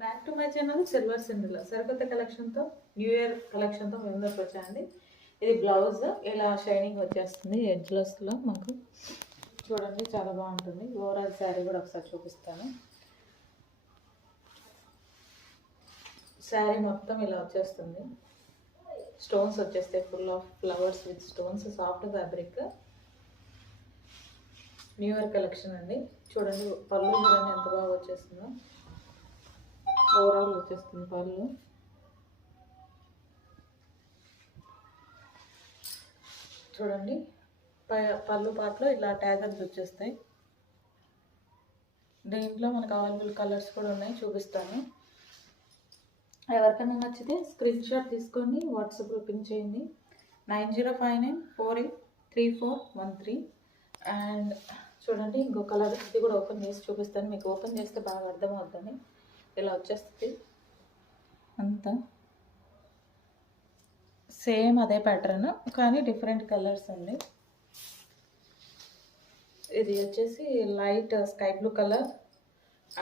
Back to my channel silver సిండిలో సరికొత్త కలెక్షన్తో న్యూ ఇయర్ కలెక్షన్తో మేము ముందుకు వచ్చాయండి. ఇది బ్లౌజ్ ఇలా షైనింగ్ వచ్చేస్తుంది ఎడ్జ్లెస్లో మాకు చూడండి, చాలా బాగుంటుంది. ఓవరాల్ శారీ కూడా ఒకసారి చూపిస్తాను. శారీ మొత్తం ఇలా వచ్చేస్తుంది, స్టోన్స్ వచ్చేస్తాయి, full of flowers with stones, soft fabric. New year collection అండి. చూడండి పళ్ళు చూడండి ఎంత బాగా వచ్చేస్తుందో, ఓవరాల్ వచ్చేస్తుంది పళ్ళు. చూడండి పళ్ళు పాటలో ఇలా ట్యాగర్స్ వచ్చేస్తాయి. దీంట్లో మనకు అవైలబుల్ కలర్స్ కూడా ఉన్నాయి, చూపిస్తాను. ఎవరికైనా నచ్చితే స్క్రీన్ షాట్ తీసుకొని వాట్సాప్లో పింక్ చేయండి. 9059483413. అండ్ చూడండి ఇంకో కలర్, ఇది కూడా ఓపెన్ చేసి చూపిస్తాను. మీకు ఓపెన్ చేస్తే బాగా అర్థమవుతుంది. ఇలా వచ్చేస్తుంది అంతా సేమ్ అదే ప్యాటర్న్ కానీ డిఫరెంట్ కలర్స్ అండి. ఇది వచ్చేసి light sky blue colour,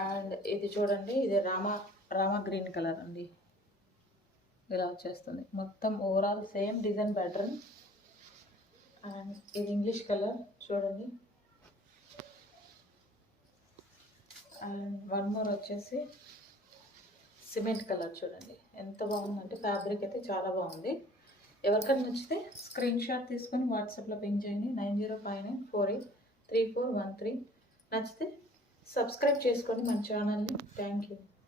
and ఇది చూడండి ఇది రామా గ్రీన్ కలర్ అండి. ఇలా వచ్చేస్తుంది మొత్తం overall same design pattern. And ఇది ఇంగ్లీష్ కలర్ చూడండి. అండ్ వన్ మోర్ వచ్చేసి సిమెంట్ కలర్. చూడండి ఎంత బాగుందంటే ఫ్యాబ్రిక్ అయితే చాలా బాగుంది. ఎవరికైనా నచ్చితే స్క్రీన్ షాట్ తీసుకొని వాట్సాప్లో పింక్ చేయండి. 9059483413. నచ్చితే సబ్స్క్రైబ్ చేసుకోండి మన ఛానల్ని. Thank you.